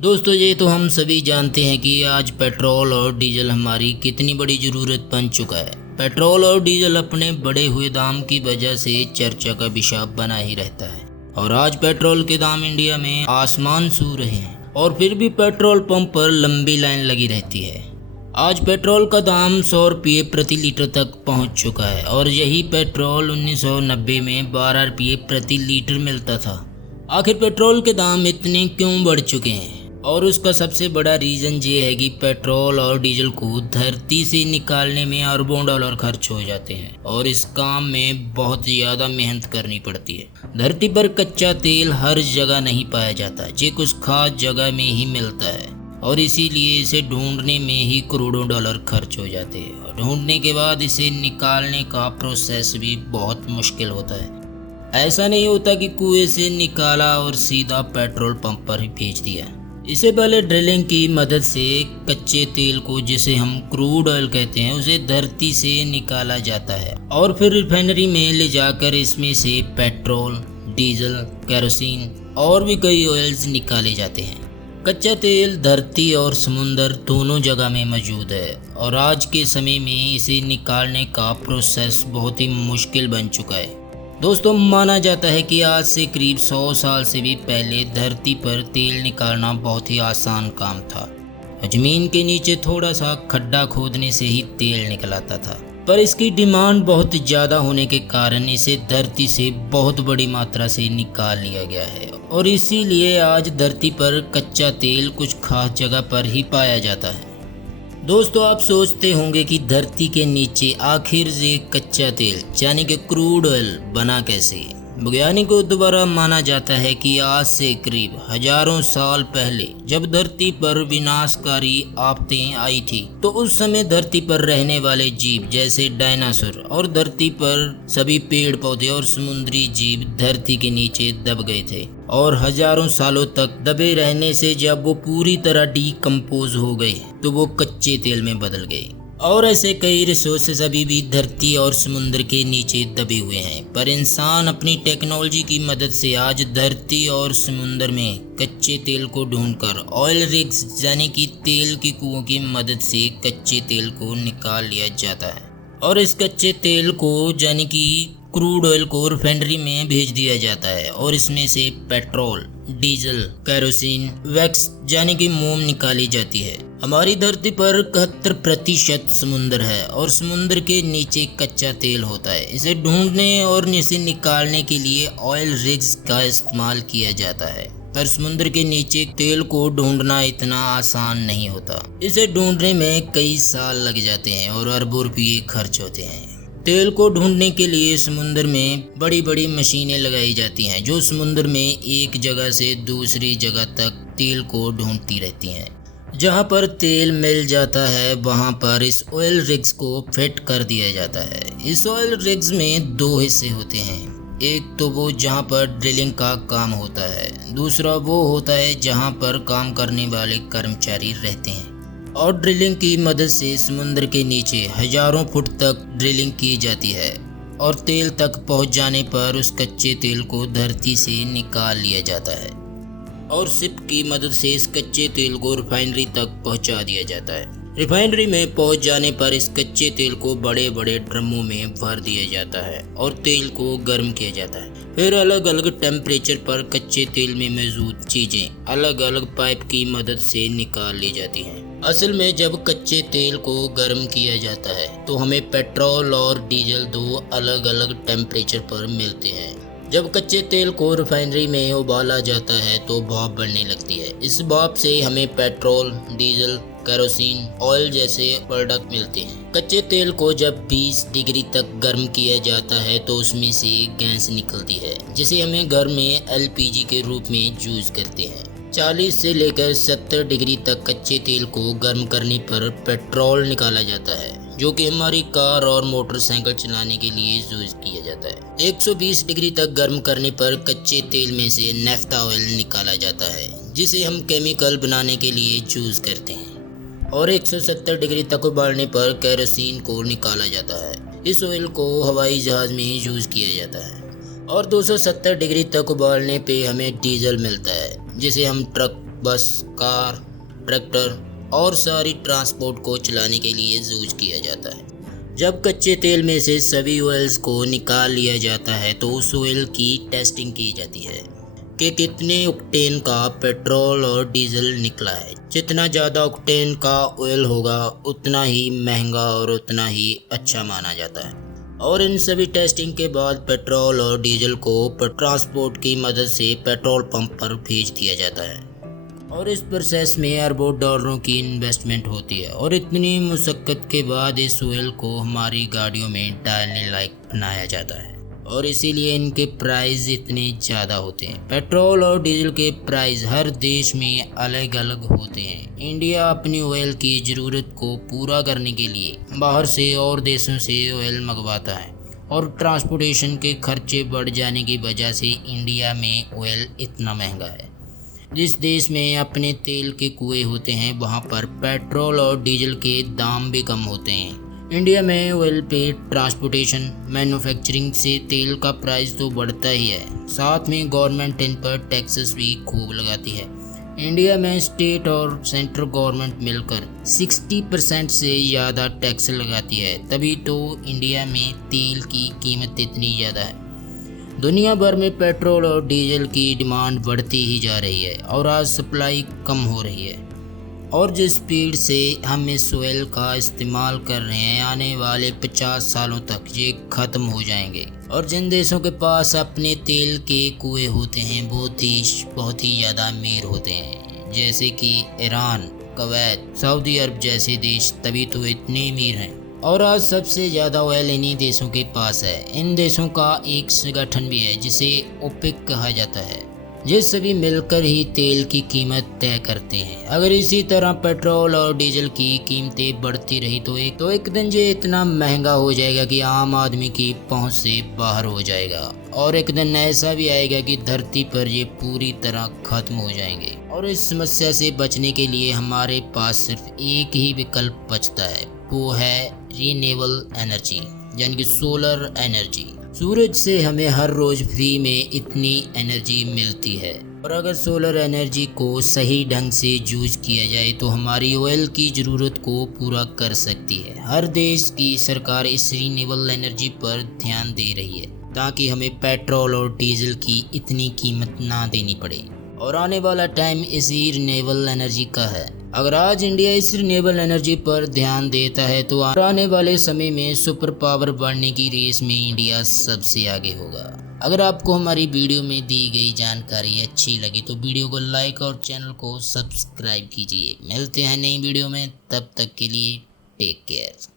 दोस्तों ये तो हम सभी जानते हैं कि आज पेट्रोल और डीजल हमारी कितनी बड़ी ज़रूरत बन चुका है। पेट्रोल और डीजल अपने बढ़े हुए दाम की वजह से चर्चा का विषय बना ही रहता है और आज पेट्रोल के दाम इंडिया में आसमान छू रहे हैं और फिर भी पेट्रोल पंप पर लंबी लाइन लगी रहती है। आज पेट्रोल का दाम 100 रुपये प्रति लीटर तक पहुंच चुका है और यही पेट्रोल 1990 में 12 रुपये प्रति लीटर मिलता था। आखिर पेट्रोल के दाम इतने क्यों बढ़ चुके हैं? और उसका सबसे बड़ा रीज़न ये है कि पेट्रोल और डीजल को धरती से निकालने में अरबों डॉलर खर्च हो जाते हैं और इस काम में बहुत ज़्यादा मेहनत करनी पड़ती है। धरती पर कच्चा तेल हर जगह नहीं पाया जाता, ये कुछ खास जगह में ही मिलता है और इसीलिए इसे ढूंढने में ही करोड़ों डॉलर खर्च हो जाते हैं और ढूंढने के बाद इसे निकालने का प्रोसेस भी बहुत मुश्किल होता है। ऐसा नहीं होता कि कुएं से निकाला और सीधा पेट्रोल पंप पर ही भेज दिया। इससे पहले ड्रिलिंग की मदद से कच्चे तेल को, जिसे हम क्रूड ऑयल कहते हैं, उसे धरती से निकाला जाता है और फिर रिफाइनरी में ले जाकर इसमें से पेट्रोल, डीजल, केरोसिन और भी कई ऑयल्स निकाले जाते हैं। कच्चा तेल धरती और समुंदर दोनों जगह में मौजूद है और आज के समय में इसे निकालने का प्रोसेस बहुत ही मुश्किल बन चुका है। दोस्तों माना जाता है कि आज से करीब 100 साल से भी पहले धरती पर तेल निकालना बहुत ही आसान काम था। जमीन के नीचे थोड़ा सा खड्डा खोदने से ही तेल निकल आता था, पर इसकी डिमांड बहुत ज़्यादा होने के कारण इसे धरती से बहुत बड़ी मात्रा से निकाल लिया गया है और इसीलिए आज धरती पर कच्चा तेल कुछ खास जगह पर ही पाया जाता है। दोस्तों आप सोचते होंगे कि धरती के नीचे आखिर ये कच्चा तेल यानी कि क्रूड ऑयल बना कैसे। वैज्ञानिकों द्वारा माना जाता है कि आज से करीब हजारों साल पहले जब धरती पर विनाशकारी आफतें आई थी तो उस समय धरती पर रहने वाले जीव जैसे डायनासोर और धरती पर सभी पेड़ पौधे और समुद्री जीव धरती के नीचे दब गए थे और हजारों सालों तक दबे रहने से जब वो पूरी तरह डीकम्पोज हो गए तो वो कच्चे तेल में बदल गए और ऐसे कई रिसोर्सेज अभी भी धरती और समुद्र के नीचे दबे हुए हैं। पर इंसान अपनी टेक्नोलॉजी की मदद से आज धरती और समुद्र में कच्चे तेल को ढूंढकर ऑयल रिग्स यानी कि तेल की कुओं की मदद से कच्चे तेल को निकाल लिया जाता है और इस कच्चे तेल को यानी कि क्रूड ऑयल को रिफाइनरी में भेज दिया जाता है और इसमें से पेट्रोल, डीजल, केरोसिन, वैक्स यानी कि मोम निकाली जाती है। हमारी धरती पर 71% समुद्र है और समुद्र के नीचे कच्चा तेल होता है। इसे ढूंढने और इसे निकालने के लिए ऑयल रिग्स का इस्तेमाल किया जाता है, पर समुद्र के नीचे तेल को ढूंढना इतना आसान नहीं होता। इसे ढूंढने में कई साल लग जाते हैं और अरबों रुपये खर्च होते हैं। तेल को ढूंढने के लिए समुद्र में बड़ी बड़ी मशीनें लगाई जाती हैं जो समुद्र में एक जगह से दूसरी जगह तक तेल को ढूंढती रहती हैं। जहां पर तेल मिल जाता है वहां पर इस ऑयल रिग्स को फिट कर दिया जाता है। इस ऑयल रिग्स में 2 हिस्से होते हैं, एक तो वो जहां पर ड्रिलिंग का काम होता है, दूसरा वो होता है जहां पर काम करने वाले कर्मचारी रहते हैं और ड्रिलिंग की मदद से समुद्र के नीचे हजारों फुट तक ड्रिलिंग की जाती है और तेल तक पहुंच जाने पर उस कच्चे तेल को धरती से निकाल लिया जाता है और शिप की मदद से इस कच्चे तेल को रिफाइनरी तक पहुंचा दिया जाता है। रिफाइनरी में पहुंच जाने पर इस कच्चे तेल को बड़े बड़े ड्रमों में भर दिया जाता है और तेल को गर्म किया जाता है। फिर अलग अलग टेम्परेचर पर कच्चे तेल में मौजूद चीजें अलग अलग पाइप की मदद से निकाल ली जाती हैं। असल में जब कच्चे तेल को गर्म किया जाता है तो हमें पेट्रोल और डीजल 2 अलग अलग टेम्परेचर पर मिलते हैं। जब कच्चे तेल को रिफाइनरी में उबाला जाता है तो भाप बढ़ने लगती है। इस भाप से हमें पेट्रोल, डीजल, केरोसिन, ऑयल जैसे प्रोडक्ट मिलते हैं। कच्चे तेल को जब 20 डिग्री तक गर्म किया जाता है तो उसमें से गैस निकलती है जिसे हमें घर में एलपीजी के रूप में यूज करते हैं। 40 से लेकर 70 डिग्री तक कच्चे तेल को गर्म करने पर पेट्रोल निकाला जाता है जो कि हमारी कार और मोटरसाइकिल चलाने के लिए यूज किया जाता है। 120 डिग्री तक गर्म करने पर कच्चे तेल में से नेफ्था ऑयल निकाला जाता है जिसे हम केमिकल बनाने के लिए यूज करते हैं और 170 डिग्री तक उबालने पर केरोसिन को निकाला जाता है। इस ऑयल को हवाई जहाज में यूज किया जाता है और 270 डिग्री तक उबालने पे हमें डीजल मिलता है जिसे हम ट्रक, बस, कार, ट्रैक्टर और सारी ट्रांसपोर्ट को चलाने के लिए यूज किया जाता है। जब कच्चे तेल में से सभी ऑयल्स को निकाल लिया जाता है तो उस ऑयल की टेस्टिंग की जाती है कि कितने ऑक्टेन का पेट्रोल और डीजल निकला है। जितना ज़्यादा ऑक्टेन का ऑयल होगा उतना ही महंगा और उतना ही अच्छा माना जाता है। और इन सभी टेस्टिंग के बाद पेट्रोल और डीजल को ट्रांसपोर्ट की मदद से पेट्रोल पंप पर भेज दिया जाता है और इस प्रोसेस में अरबों डॉलरों की इन्वेस्टमेंट होती है। और इतनी मुशक्क़त के बाद इस ऑयल को हमारी गाड़ियों में डालने लायक बनाया जाता है और इसीलिए इनके प्राइस इतने ज़्यादा होते हैं। पेट्रोल और डीजल के प्राइस हर देश में अलग अलग होते हैं। इंडिया अपनी ऑयल की ज़रूरत को पूरा करने के लिए बाहर से और देशों से ऑयल मंगवाता है और ट्रांसपोर्टेशन के खर्चे बढ़ जाने की वजह से इंडिया में ऑयल इतना महंगा है। जिस देश में अपने तेल के कुएं होते हैं वहाँ पर पेट्रोल और डीजल के दाम भी कम होते हैं। इंडिया में ऑयल पे ट्रांसपोर्टेशन, मैन्युफैक्चरिंग से तेल का प्राइस तो बढ़ता ही है, साथ में गवर्नमेंट इन पर टैक्सेस भी खूब लगाती है। इंडिया में स्टेट और सेंट्रल गवर्नमेंट मिलकर 60% से ज़्यादा टैक्स लगाती है, तभी तो इंडिया में तेल की कीमत इतनी ज़्यादा है। दुनिया भर में पेट्रोल और डीजल की डिमांड बढ़ती ही जा रही है और आज सप्लाई कम हो रही है और जिस स्पीड से हम इस ऑयल का इस्तेमाल कर रहे हैं आने वाले 50 सालों तक ये ख़त्म हो जाएंगे। और जिन देशों के पास अपने तेल के कुएं होते हैं बहुत ही ज़्यादा अमीर होते हैं, जैसे कि ईरान, कुवैत, सऊदी अरब जैसे देश, तभी तो इतने अमीर हैं। और आज सबसे ज़्यादा ऑयल इन्हीं देशों के पास है। इन देशों का एक संगठन भी है जिसे ओपेक कहा जाता है, ये सभी मिलकर ही तेल की कीमत तय करते हैं। अगर इसी तरह पेट्रोल और डीजल की कीमतें बढ़ती रही तो एक दिन ये इतना महंगा हो जाएगा कि आम आदमी की पहुंच से बाहर हो जाएगा और एक दिन ऐसा भी आएगा कि धरती पर ये पूरी तरह खत्म हो जाएंगे। और इस समस्या से बचने के लिए हमारे पास सिर्फ एक ही विकल्प बचता है, वो है रिन्यूएबल एनर्जी यानी कि सोलर एनर्जी। सूरज से हमें हर रोज फ्री में इतनी एनर्जी मिलती है और अगर सोलर एनर्जी को सही ढंग से यूज किया जाए तो हमारी ऑयल की ज़रूरत को पूरा कर सकती है। हर देश की सरकार इस रिन्यूएबल एनर्जी पर ध्यान दे रही है ताकि हमें पेट्रोल और डीजल की इतनी कीमत ना देनी पड़े। और आने वाला टाइम इसी रिन्यूएबल एनर्जी का है। अगर आज इंडिया इस रिन्यूएबल एनर्जी पर ध्यान देता है तो आने वाले समय में सुपर पावर बनने की रेस में इंडिया सबसे आगे होगा। अगर आपको हमारी वीडियो में दी गई जानकारी अच्छी लगी तो वीडियो को लाइक और चैनल को सब्सक्राइब कीजिए। मिलते हैं नई वीडियो में, तब तक के लिए टेक केयर।